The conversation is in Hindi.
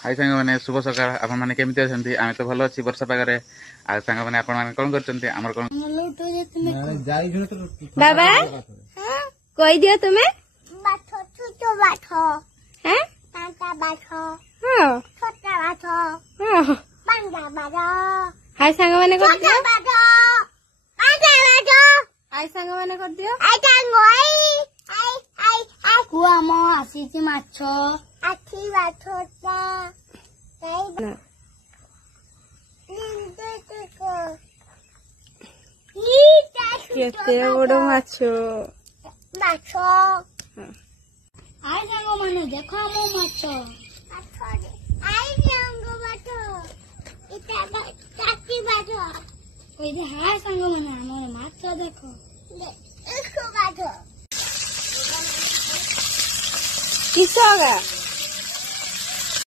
हाय सांग मैंने शुभ सकाळ आपण माने केमिति अछंती आमे तो भलो अछि वर्षा पागरे आ सांग माने आपण माने कोन करचंती हमर कोन बाबा कहि दियो तुमे बाठो छोटो बाठो हैं तांता बाठो हां छोटा बाठो हां बंगा बाठो हाय सांग माने कर छोटा दियो बाठो बंगा बाठो हाय सांग माने कर दियो आई टांगो आई कुआ मो आसीची माछो आठी बाठोटा काई निंदे को केते बड़ माछो माछो आई सांगो माने देखो मो माछो आई सांगो बाठो इटा चाची बाठो ओइ दे हाय सांगो माने हमर माछो देखो इसको बाठो किसोगा